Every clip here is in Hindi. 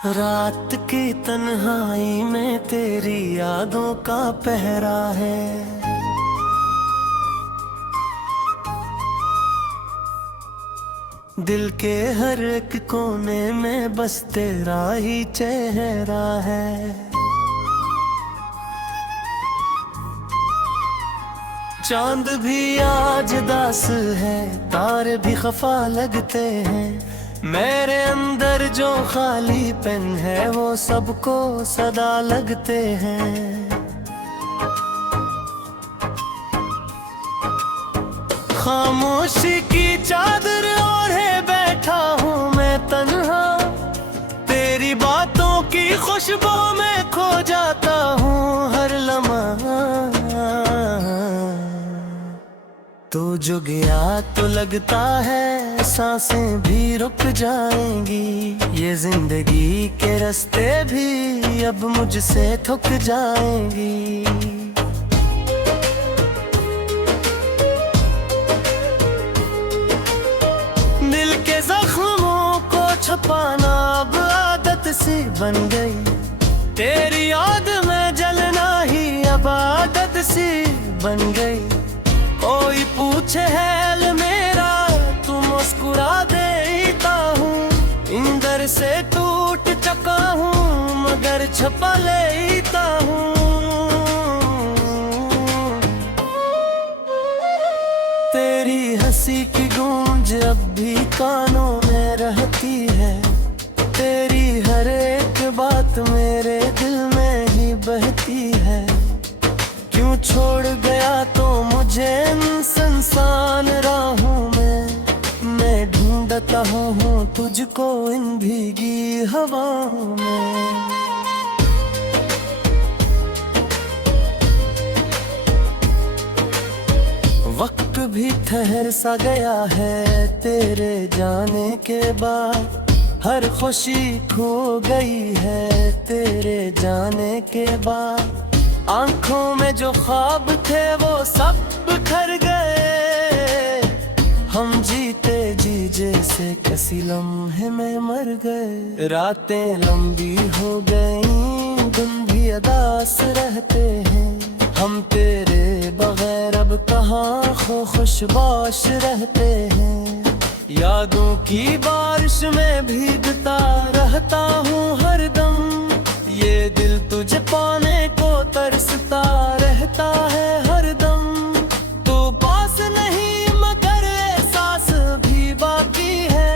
रात की तन्हाई में तेरी यादों का पहरा है। दिल के हर एक कोने में बस तेरा ही चेहरा है। चांद भी आज दास है, तारे भी खफा लगते हैं। मेरे अंदर जो खालीपन है वो सबको सदा लगते हैं। खामोशी की चादर ओढ़े बैठा हूँ मैं तन्हा, तेरी बातों की खुशबू में खो जाता हूँ हर लम्हा। तू जो गया तो लगता है सांसें भी रुक जाएंगी। ये जिंदगी के रास्ते भी अब मुझसे थक जाएंगी। दिल के जख्मों को छुपाना अब आदत सी बन गई। तेरी याद में जलना ही अब आदत सी बन गई। कोई पूछे हाल मेरा तो मुस्कुरा देता हूँ। इंदर से टूट चुका हूँ मगर छुपा लेता हूँ। तेरी हंसी की गूंज अब भी कानों में रहती है। तेरी हर एक बात मेरे दिल में ही बहती है। क्यों छोड़ गया तो मुझे इंसान राहों में। मैं ढूंढता हूँ तुझको इन भीगी हवाओं में। वक्त भी ठहर सा गया है तेरे जाने के बाद। हर खुशी खो गई है तेरे जाने के बाद। आंखों में जो ख्वाब थे वो सब बिखर गए। हम जीते जी जैसे किसी लम्हे में मर गए। रातें लंबी हो गईं, दिन भी अदास रहते हैं। हम तेरे बगैर अब कहाँ खुशबाश रहते हैं। यादों की बारिश में भीगता रहता हूँ हर दम। ये दिल तुझे पाने को तरसता रहता है हर दम। तू पास नहीं मगर एहसास भी बाकी है।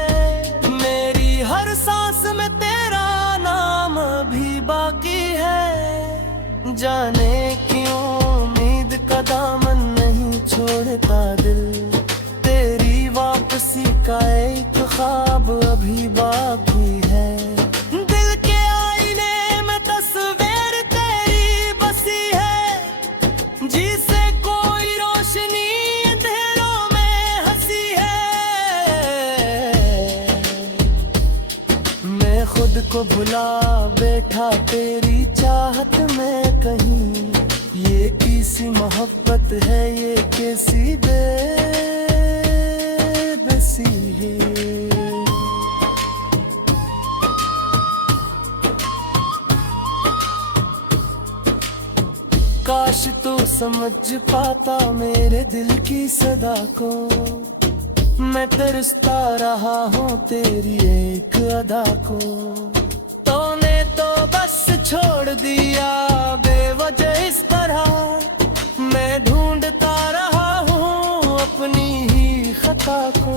मेरी हर सांस में तेरा नाम भी बाकी है। जाने क्यों उम्मीद का दामन नहीं छोड़ता दिल। तेरी वापसी का एक ख्वाब अभी बाकी है। दिल के आईने में तस्वीर तेरी बसी है। जिसे कोई रोशनी अंधेरों में हंसी है। मैं खुद को भुला बैठा तेरी चाहत में कहीं। ये किसी मोहब्बत है ये कैसी बेबसी है। काश तू समझ पाता मेरे दिल की सदा को। मैं तरसता रहा हूँ तेरी एक अदा को। तूने तो बस छोड़ दिया बेवजह इस तरह। मैं ढूंढता रहा हूँ अपनी ही खता को।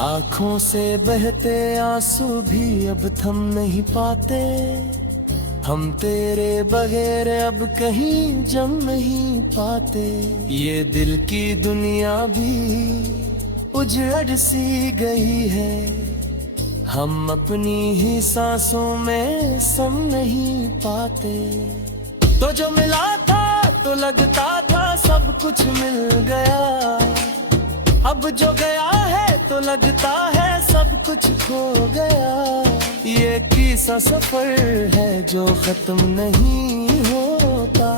आँखों से बहते आंसू भी अब थम नहीं पाते। हम तेरे बगैर अब कहीं जम नहीं पाते। ये दिल की दुनिया भी उजड़ सी गई है। हम अपनी ही सांसों में सम नहीं पाते। तो जो मिला था तो लगता था सब कुछ मिल गया। अब जो गया है तो लगता है सब कुछ खो गया। ये किस्सा सफर है जो खत्म नहीं होता।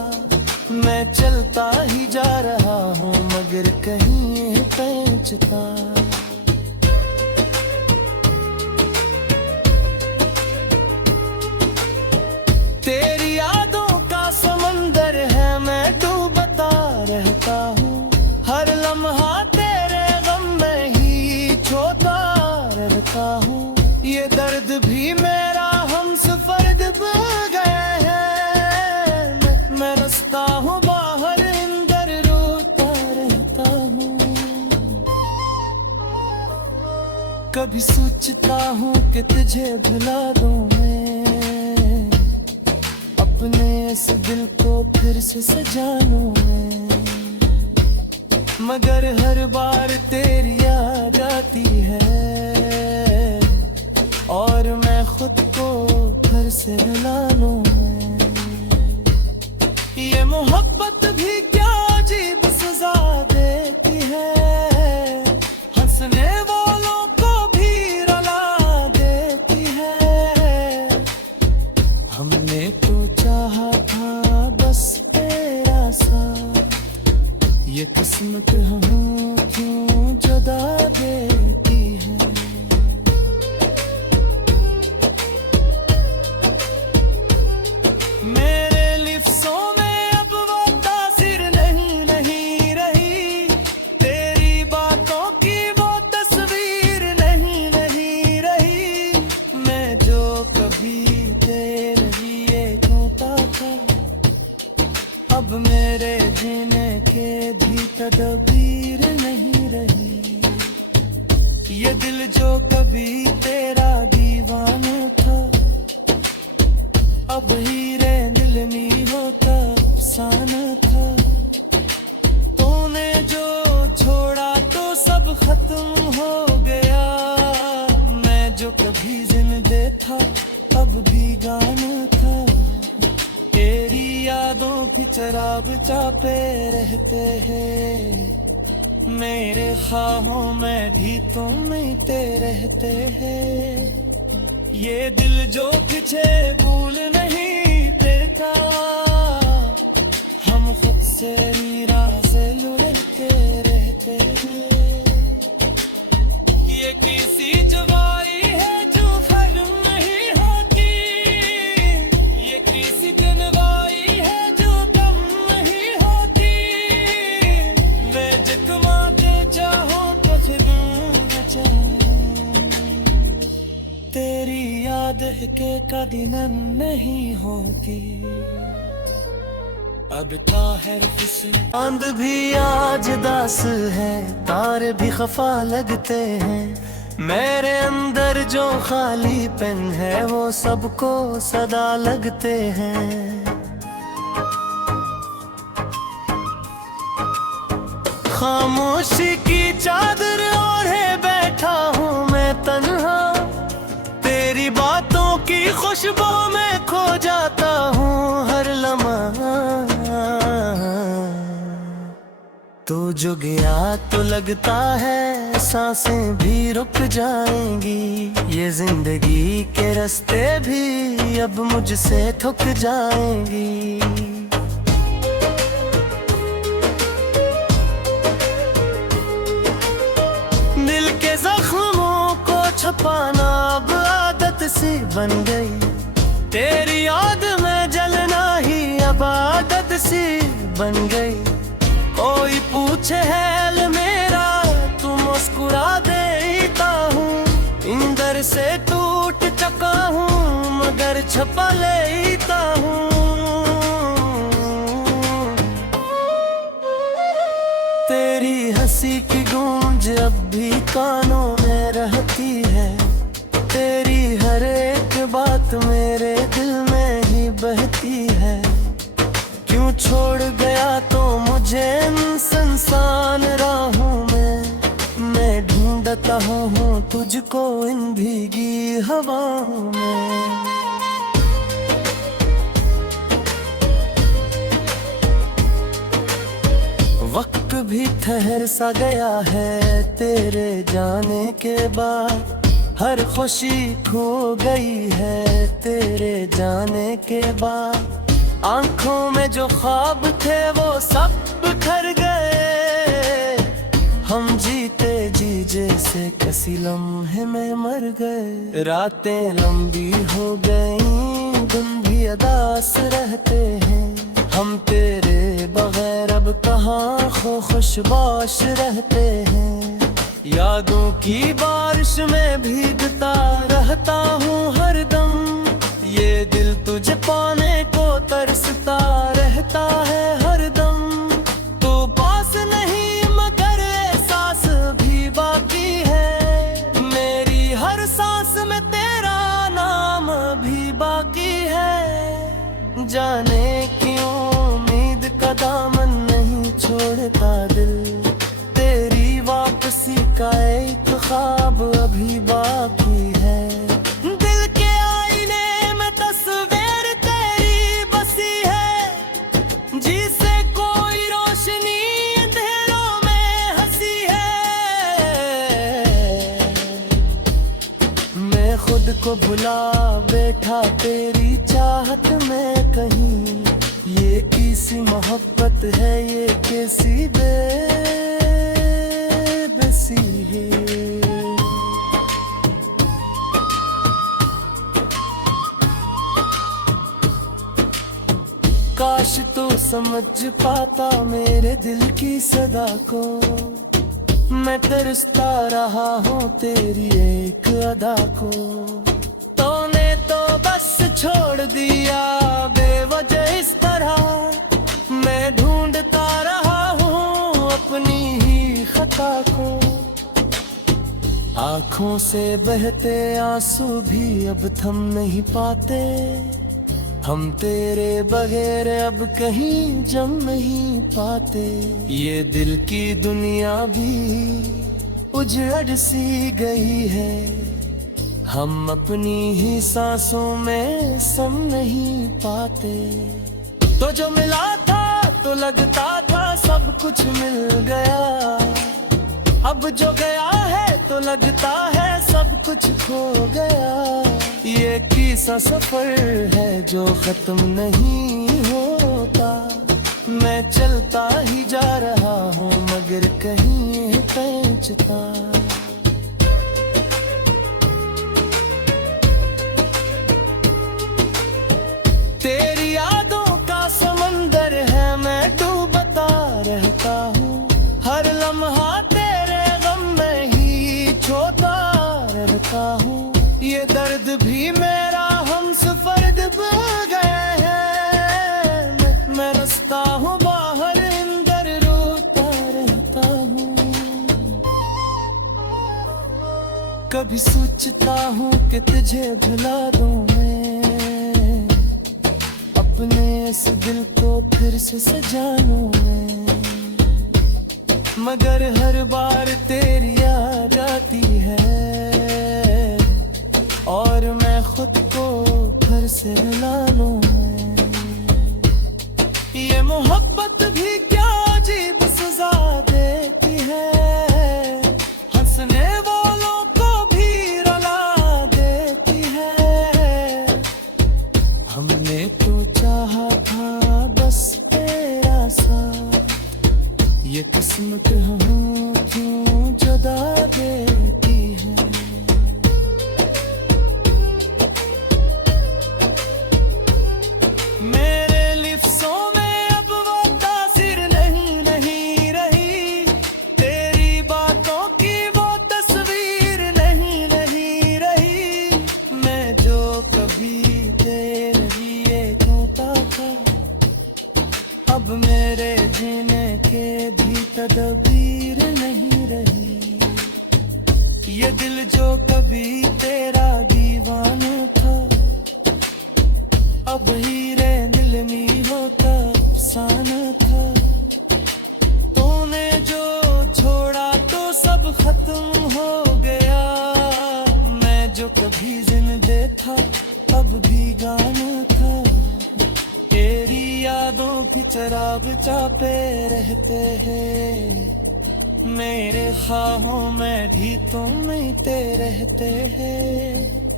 मैं चलता ही जा रहा हूँ मगर कहीं पहुँचता। करता हूँ। ये दर्द भी मेरा हमसफर बन गया है। मैं रसता हूँ बाहर अंदर रोता रहता हूँ। कभी सोचता हूँ कि तुझे भुला दूँ मैं, अपने इस दिल को फिर से सजानूं मैं। मगर हर बार तेरी याद आती है और मैं खुद को फिर से रुला लूं मैं। ये मोहब्बत भी क्या अजीब सजा देती है, हंसने वालों को भी रुला देती है। हमने तो चाहा था बस तेरा साथ, ये किस्मत हमें क्यों जुदा देती है। मेरे लिफ्सों में अब वो तासीर नहीं रही, तेरी बातों की वो तस्वीर नहीं रही। मैं जो कभी तेरे लिए खोता था, अब मेरे जीने के भी तदबीर नहीं रही। ये दिल जो कभी तेरा दीवाना था, अब हीरे दिल में होता अफसाना था। तूने जो छोड़ा तो सब खत्म हो गया, मैं जो कभी जिंदे था अब भी गाना था। तेरी यादों की चराग चापे रहते हैं, मेरे ख्वाहों में भी तुम मिलते रहते हैं। ये दिल जो पीछे भूल नहीं देता, हम खुद से निराशे लुढ़कते रहते हैं। ये किसी जवाई है जो फर्म नहीं होती, ये किसी जनवाई है जो कम नहीं होती। वे जख्माते चाहो तो फिर न चाहे, तेरी याद है के कभी नहीं होती। अब ताहिर चांद भी आज दास है, तारे भी खफा लगते हैं। मेरे अंदर जो खालीपन है वो सबको सदा लगते हैं। खामोशी की चादर ओढ़े बैठा हूँ मैं तन्हा, तेरी बातों की खुशबू में खो जाता हूँ हर लम्हा। तू जो गया तो लगता है सांसें भी रुक जाएंगी, ये जिंदगी के रास्ते भी अब मुझसे थक जाएंगी। दिल के जख्मों को छुपाना अब आदत सी बन गई, तेरी याद में जलना ही अब आदत सी बन गई। कोई पूछे हैल मेरा तू मुस्कुरा देता हूँ, इंदर से टूट चुका हूँ मगर छपा लेता हूँ। तेरी हंसी की गूंज अब भी कानों में रहती है, तेरी हर एक बात मेरे दिल में ही बहती है। क्यों छोड़ गया तो मुझे इंसान राहों में, मैं ढूंढता हूँ तुझको इन भीगी हवाओं में। वक्त भी ठहर सा गया है तेरे जाने के बाद, हर खुशी खो गई है तेरे जाने के बाद। आंखों में जो ख्वाब थे वो सब बिखर गए, हम जीते जी जैसे किसी लम्हे में मर गए। रातें लंबी हो गईं, दिन भी अदास रहते हैं, हम तेरे बगैर अब कहाँ खुशबाश रहते हैं। यादों की बारिश में में भीगता रहता हूँ हरदम, ये दिल तुझे पाने को तरसता रहता है हरदम। तू पास नहीं मगर एहसास भी बाकी है, मेरी हर सांस में तेरा नाम भी बाकी है। जाने क्यों उम्मीद का दामन नहीं छोड़ता दिल, तेरी वापसी का एक ख्वाब अभी बाकी है। दिल के आईने में तस्वीर तेरी बसी है, जिसे कोई रोशनी अंधेरों में हंसी है। मैं खुद को भुला बैठा तेरी चाहत में कहीं, ये किसी मोहब्बत है ये कैसी बेबसी है। काश तो समझ पाता मेरे दिल की सदा को, मैं तरसता रहा हूँ तेरी एक अदा को। तूने तो बस छोड़ दिया बेवजह इस तरह, मैं ढूंढता रहा हूँ अपनी ही खता को। आँखों से बहते आंसू भी अब थम नहीं पाते, हम तेरे बगैर अब कहीं जम नहीं पाते। ये दिल की दुनिया भी उजड़ सी गई है, हम अपनी ही सांसों में सम नहीं पाते। तो जो मिला था तो लगता था सब कुछ मिल गया, अब जो गया है तो लगता है सब कुछ खो गया। ये किसा सफर है जो खत्म नहीं होता, मैं चलता ही जा रहा हूँ मगर कहीं पहुँचता। तेरी यादों का समंदर है मैं डूबता रहता हूँ, हर लम्हा तेरे गम में ही छोता रहता हूँ। ये दर्द भी मेरा हम सफर्द बन गए हैं, मैं रसता हूँ बाहर अंदर रोता रहता हूँ। कभी सोचता हूँ कि तुझे भुला दूँ मैं, अपने इस दिल को फिर से सजाऊं मैं, मगर हर बार तेरी याद आती है और मैं खुद को फिर से रुला लूं मैं। ये मोहब्बत भी क्या अजीब सजा देती है, हंसने वालों को भी रुला देती है। हमने तो चाहा था बस तेरा साथ, ये किस्मत हमें क्यों जुदा देती है। मेरे लिफ्सों में अब वो तासीर नहीं रही, तेरी बातों की वो तस्वीर नहीं रही। मैं जो कभी तेरे लिए खोता था, अब मेरे जीने के भी तदबीर नहीं रही। ये दिल जो कभी तेरा दीवाना था, अब हीरे दिल में होता अफसाना था। तूने जो छोड़ा तो सब खत्म हो गया, मैं जो कभी जिंदे था अब भी गाना था। तेरी यादों की चराग चापे रहते हैं, मेरे ख्वाहों में भी तुम मिलते रहते हैं।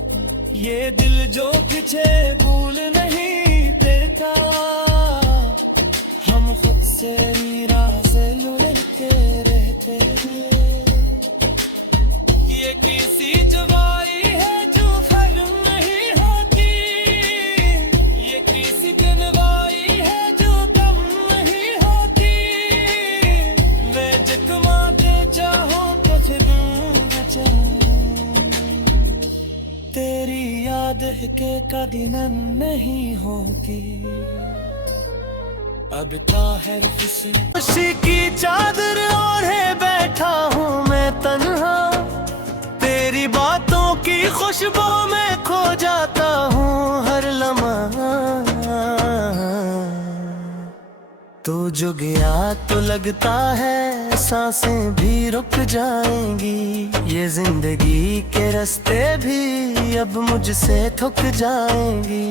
ये दिल जो पीछे भूल नहीं देता, हम खुद से मीरा से लुढ़के रहते हैं। ये किसी जवाई है जो खत्म नहीं होती, ये किसी जनवाई है जो कम नहीं होती। वे जख्मा दे चाहो तो फिर न चाहे, याद है कि कभी नहीं होती। अब ताहिर खुशी की चादर ओढ़े बैठा हूँ मैं तन्हा, तेरी बातों की खुशबू में खो जाता हूँ हर लम्हा। तू जो गया तो लगता है सांसें भी रुक जाएंगी, ये जिंदगी के रास्ते भी अब मुझसे थक जाएंगी।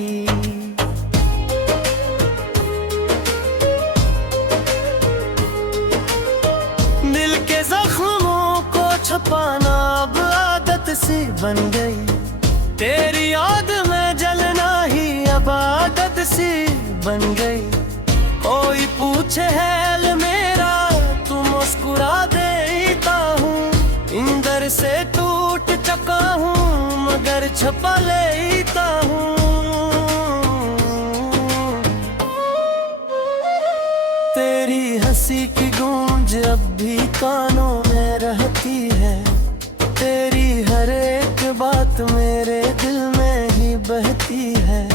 दिल के जख्मों को छुपाना अब आदत सी बन गई, तेरी याद में जलना ही अब आदत सी बन गई। कोई पूछे हाल मेरा तो मुस्कुरा देता हूँ, इंदर से टूट चुका हूँ मगर छुपा लेता हूँ। तेरी हंसी की गूंज अब भी कानों में रहती है, तेरी हर एक बात मेरे दिल में ही बहती है।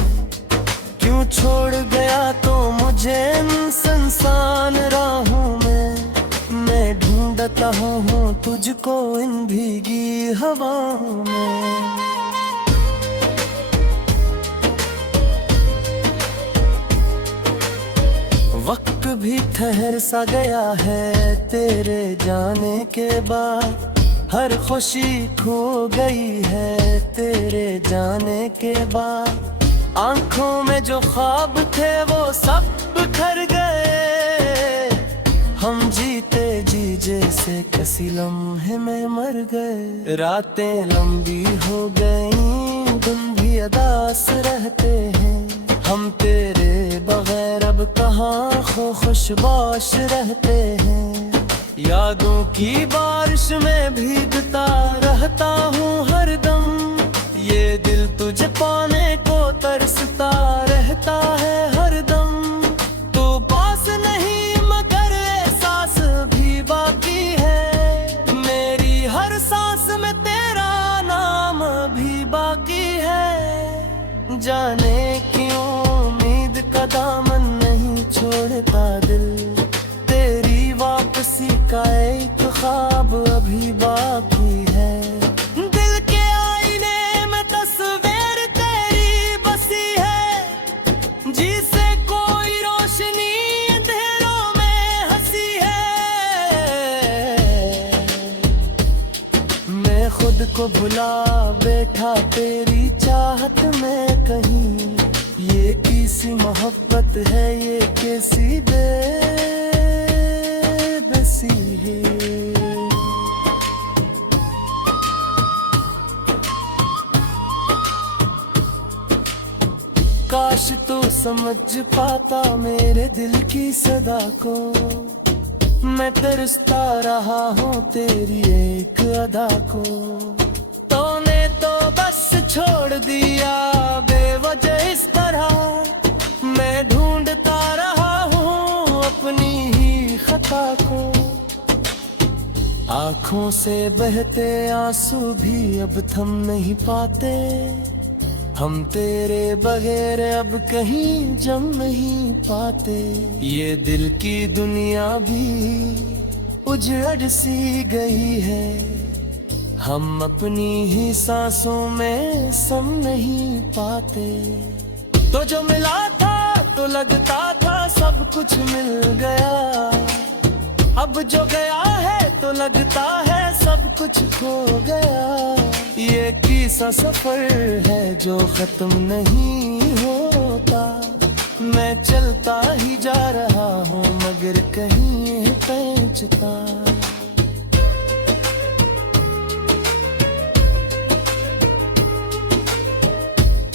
क्यों छोड़ गया तो मुझे सुनसान राहों में, मैं ढूंढता हूँ तुझको इन भीगी हवाओं में। वक्त भी ठहर सा गया है तेरे जाने के बाद, हर खुशी खो गई है तेरे जाने के बाद। आंखों में जो ख्वाब थे वो सब बिखर गए, हम जीते जी जैसे किसी लम्हे में मर गए। रातें लंबी हो गईं, दिन भी अदास रहते हैं, हम तेरे बगैर अब कहाँ खुशबाश रहते हैं। यादों की बारिश में भीगता रहता हूँ हरदम, ये दिल तुझे पाने को तरसता रहता है हरदम। तू पास नहीं मगर एहसास भी बाकी है, मेरी हर सांस में तेरा नाम भी बाकी है। जाने क्यों उम्मीद का दामन नहीं छोड़ता दिल, तेरी वापसी का एक ख्वाब अभी बाकी है। दिल के आईने में तस्वीर तेरी बसी है, जिसे कोई रोशनी अंधेरों में हंसी है। मैं खुद को भुला बैठा तेरी चाहत में कहीं, ये किसी मोहब्बत है ये कैसी बेबसी है। काश तो समझ पाता मेरे दिल की सदा को, मैं तरसता रहा हूँ तेरी एक अदा को। तूने तो बस छोड़ दिया बेवजह इस तरह, मैं ढूंढता रहा हूँ अपनी ही खता को। आँखों से बहते आंसू भी अब थम नहीं पाते, हम तेरे बगैर अब कहीं जम नहीं पाते। ये दिल की दुनिया भी उजड़ सी गई है, हम अपनी ही सांसों में सम नहीं पाते। तो जो मिला था तो लगता था सब कुछ मिल गया, अब जो गया है तो लगता है सब कुछ खो गया। ये किसा सफर है जो खत्म नहीं होता, मैं चलता ही जा रहा हूँ मगर कहीं पहुँचता।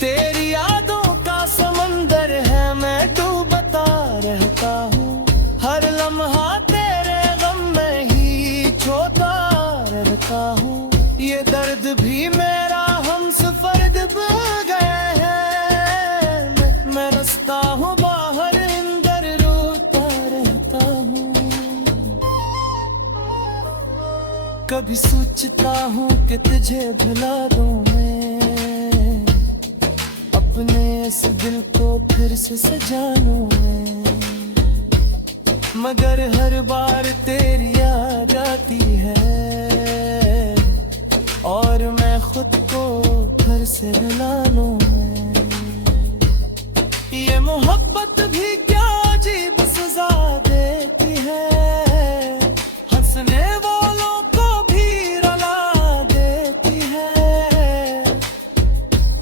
तेरी यादों का समंदर है मैं डूबता रहता हूँ, हर लम्हा तेरे गम में ही छोटा रहता हूँ। ये दर्द भी मेरा हम सफर्द बन गए हैं, मैं रस्ता हूँ बाहर अंदर रोता रहता हूँ। कभी सोचता हूँ कि तुझे भुला दूँ मैं, अपने इस दिल को फिर से सजानूं मैं, मगर हर बार तेरी याद आती है और मैं खुद को फिर से रुला लूं मैं। ये मोहब्बत भी क्या अजीब सजा देती है, हंसने वालों को भी रुला देती है।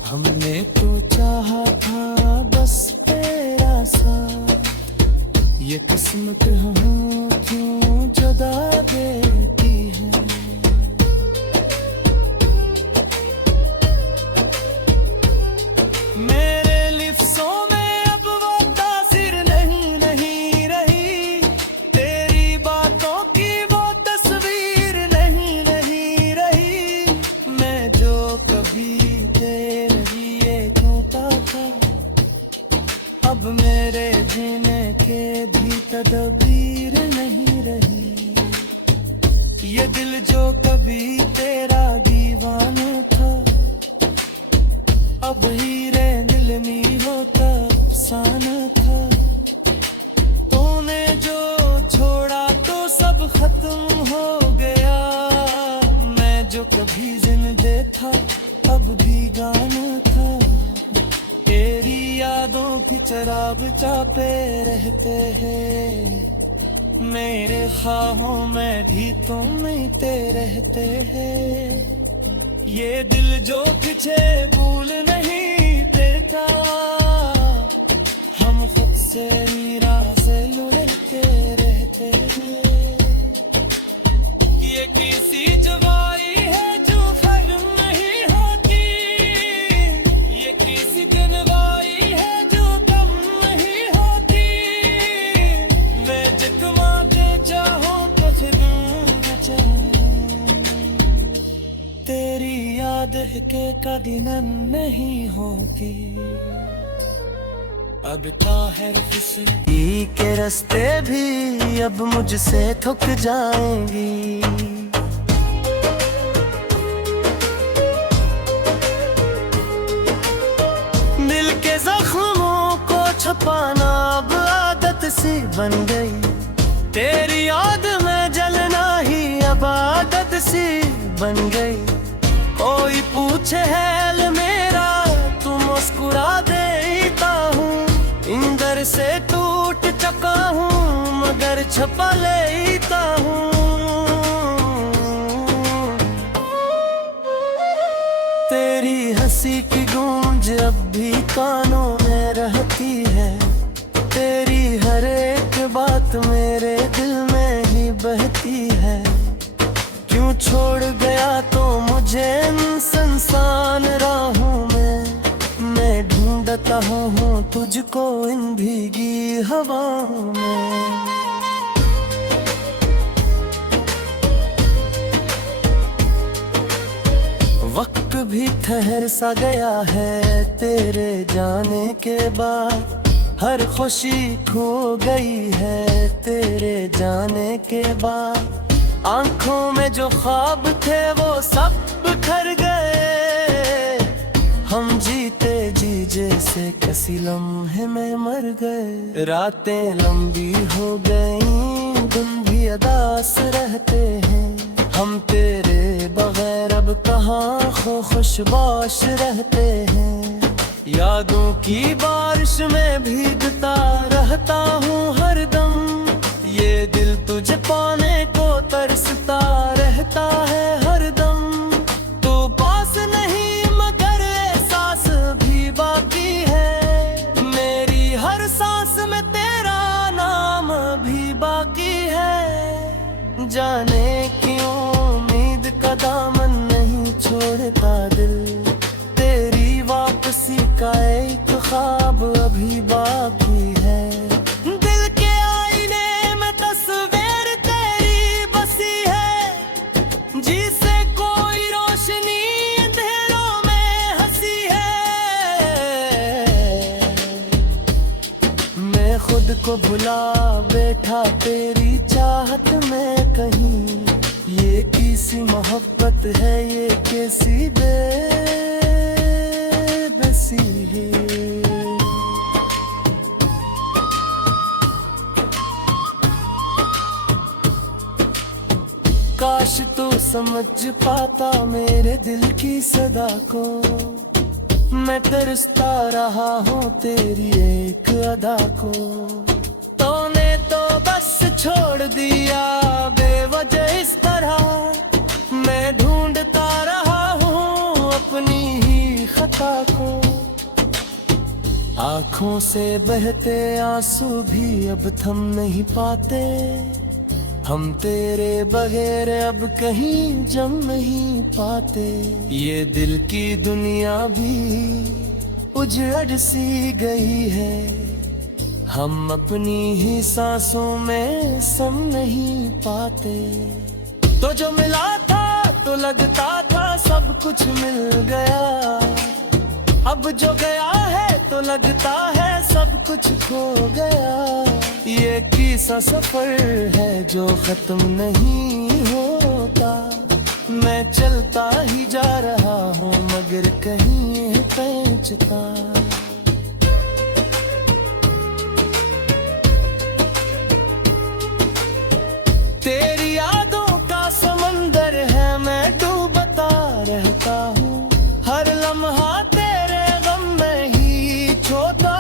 हमने तो चाहा था बस तेरा साथ, ये किस्मत हमें क्यों जुदा देती है। मेरे लिफ्सों में अब वो तासीर नहीं रही, तेरी बातों की वो तस्वीर नहीं रही। मैं जो कभी तेरे लिए कहता था, अब मेरे जीने के भी तदबीर नहीं रही। ये दिल जो कभी तेरा दीवाना था, अब हीरे दिल में होता अफसाना था। तूने जो छोड़ा तो सब खत्म हो गया, मैं जो कभी जिंदे था अब भी गाना था। तेरी यादों की चिराग चापे रहते हैं, मेरे ख्वाहों में भी तुम मिलते रहते हैं। ये दिल जो पीछे भूल नहीं देता, हम खुद से मीरा से लुढ़कते रहते हैं। ये किसी जवाई है जो फल नहीं होती, ये किसी जनवाई है जो कम नहीं होती। वे जख्मा के चाहो तो फिर तेरी याद है के कभी नहीं होगी। अब ताहिर फिसली के रास्ते भी अब मुझसे थक जाएंगी। दिल के जख्मों को छुपाना अब आदत सी बन गई, तेरी याद में जलना ही अब आदत सी बन गई। कोई पूछे हैल मेरा तू मुस्कुरा देता हूँ, इंदर से टूट चुका हूँ मगर छपा लेता हूँ। तेरी हंसी की गूंज अब भी कानों में रहती है, तेरी हर एक बात मेरे दिल में ही बहती है। क्यों छोड़ गया तो मुझे इंसान राहों में, मैं ढूंढता हूँ तुझको इन भीगी हवाओं में। वक्त भी ठहर सा गया है तेरे जाने के बाद, हर खुशी खो गई है तेरे जाने के बाद। आंखों में जो ख्वाब थे वो सब बिखर गए, हम जीते जी जैसे किसी लम्हे में मर गए। रातें लंबी हो गईं, दिन भी अदास रहते हैं, हम तेरे बगैर अब कहाँ खुशबाश रहते हैं। यादों की बारिश में भीगता रहता हूँ हरदम, ये दिल तुझे पाने को तरसता रहता है हरदम। तू पास नहीं मगर एहसास भी बाकी है, मेरी हर सांस में तेरा नाम भी बाकी है। जाने क्यों उम्मीद का दामन नहीं छोड़ता दिल, तेरी वापसी का एक ख्वाब अभी बाकी है। खुद को भुला बैठा तेरी चाहत में कहीं, ये किसी मोहब्बत है ये कैसी बेबसी। हंसी है। काश तो समझ पाता मेरे दिल की सदा को, मैं तरसता रहा हूँ तेरी एक अदा को। तूने तो बस छोड़ दिया बेवजह इस तरह, मैं ढूंढता रहा हूँ अपनी ही खता को। आँखों से बहते आंसू भी अब थम नहीं पाते, हम तेरे बगैर अब कहीं जम नहीं पाते। ये दिल की दुनिया भी उजड़ सी गई है, हम अपनी ही सांसों में सम नहीं पाते। तो जो मिला था तो लगता था सब कुछ मिल गया, अब जो गया है तो लगता है सब कुछ खो गया। ये किस्सा सफर है जो खत्म नहीं होता, मैं चलता ही जा रहा हूँ मगर कहीं पहुँचता। तेरी यादों का समंदर है मैं डूबता रहता हूँ, हर लम्हा तेरे गम में ही छोटा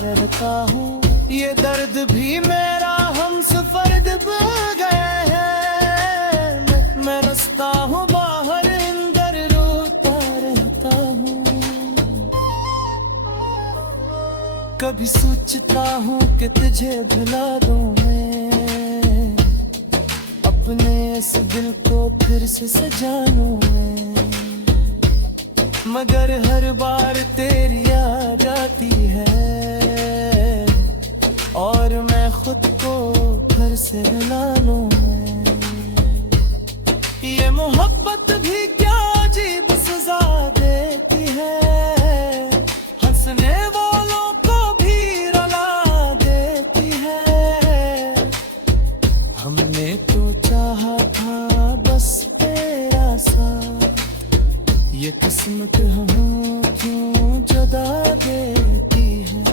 रहता हूँ। ये दर्द भी मेरा हम सफर्द बन गए हैं, मैं रस्ता हूँ बाहर अंदर रोता रहता हूँ। कभी सोचता हूँ कि तुझे भुला दूँ मैं, अपने इस दिल को फिर से सजानूं मैं, मगर हर बार तेरी याद आती है और मैं खुद को फिर से रुला लूं मैं। ये मोहब्बत भी क्या अजीब सजा देती है, हंसने वालों को भी रुला देती है। हमने तो चाहा था बस तेरा साथ, ये किस्मत हमें क्यों जुदा देती है।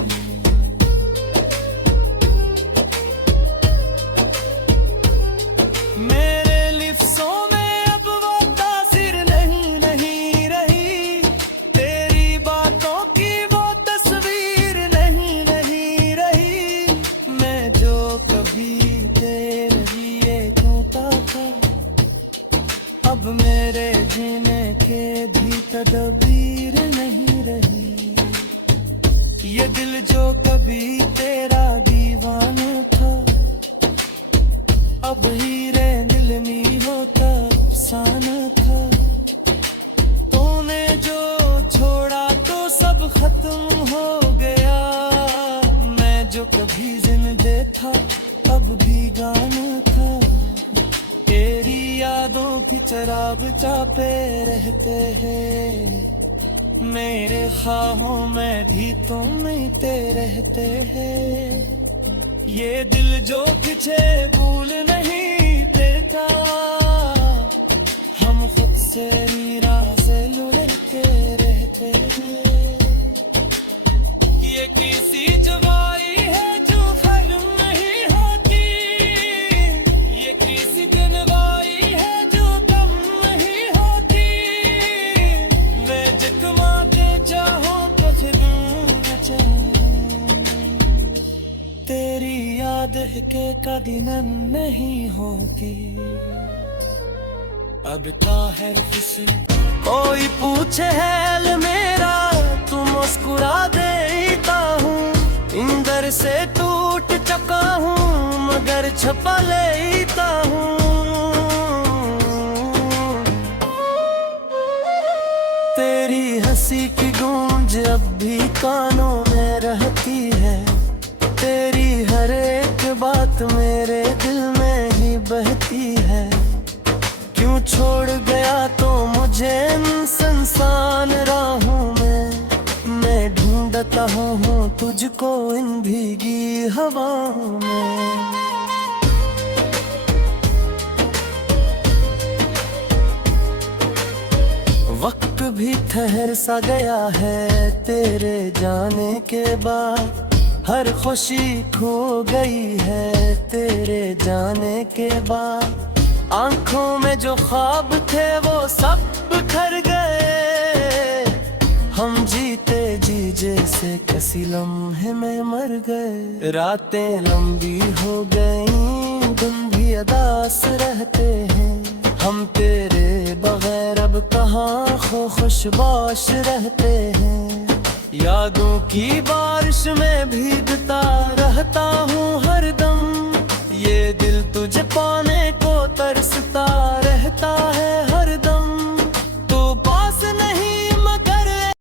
मेरे लिफ्सों में अब वो तासीर नहीं रही, तेरी बातों की वो तस्वीर नहीं रही। मैं जो कभी तेरे लिए खोता था, अब मेरे जीने के भी तदबीर नहीं रही। ये दिल जो कभी तेरा दीवाना था, अब हीरे दिल में होता अफसाना था। तूने जो छोड़ा तो सब खत्म हो गया, मैं जो कभी जिंदा था अब भी गाना था। तेरी यादों की चराग चापे रहते हैं, मेरे ख्वाहों में भी तुम मिलते रहते हैं। ये दिल जो पीछे भूल नहीं देता, हम खुद से मीरा से लुढ़के रहते हैं। ये किसी जुबाई है जो खत्म नहीं होती, ये किसी दिनवाई है जो कम नहीं होती। वे जख्माते चाहो तो फिर न चाहे, तेरी याद है के कभी नहीं होती। अब ताहिर किसी कोई पूछे हाल मेरा, तो मुस्कुरा देता हूँ। इंदर से टूट चुका हूँ मगर छपा लेता हूँ। तेरी हंसी की गूंज अब भी कानों में रहती है, तेरी हर एक बात मेरे दिल में ही बहती है। क्यों छोड़ गया तो मुझे इन सुनसान राहों में, मैं ढूंढता हूँ तुझको इन भीगी हवाओं में। वक्त भी ठहर सा गया है तेरे जाने के बाद, हर खुशी खो गई है तेरे जाने के बाद। आंखों में जो ख्वाब थे वो सब बिखर गए, हम जीते जी जैसे किसी लम्हे में मर गए। रातें लंबी हो गईं, दिन भी अदास रहते हैं, हम तेरे बगैर अब कहाँ खुशबाश रहते हैं। यादों की बारिश में भीगता रहता हूँ हरदम, ये दिल तुझे पाने को तरसता रहता है।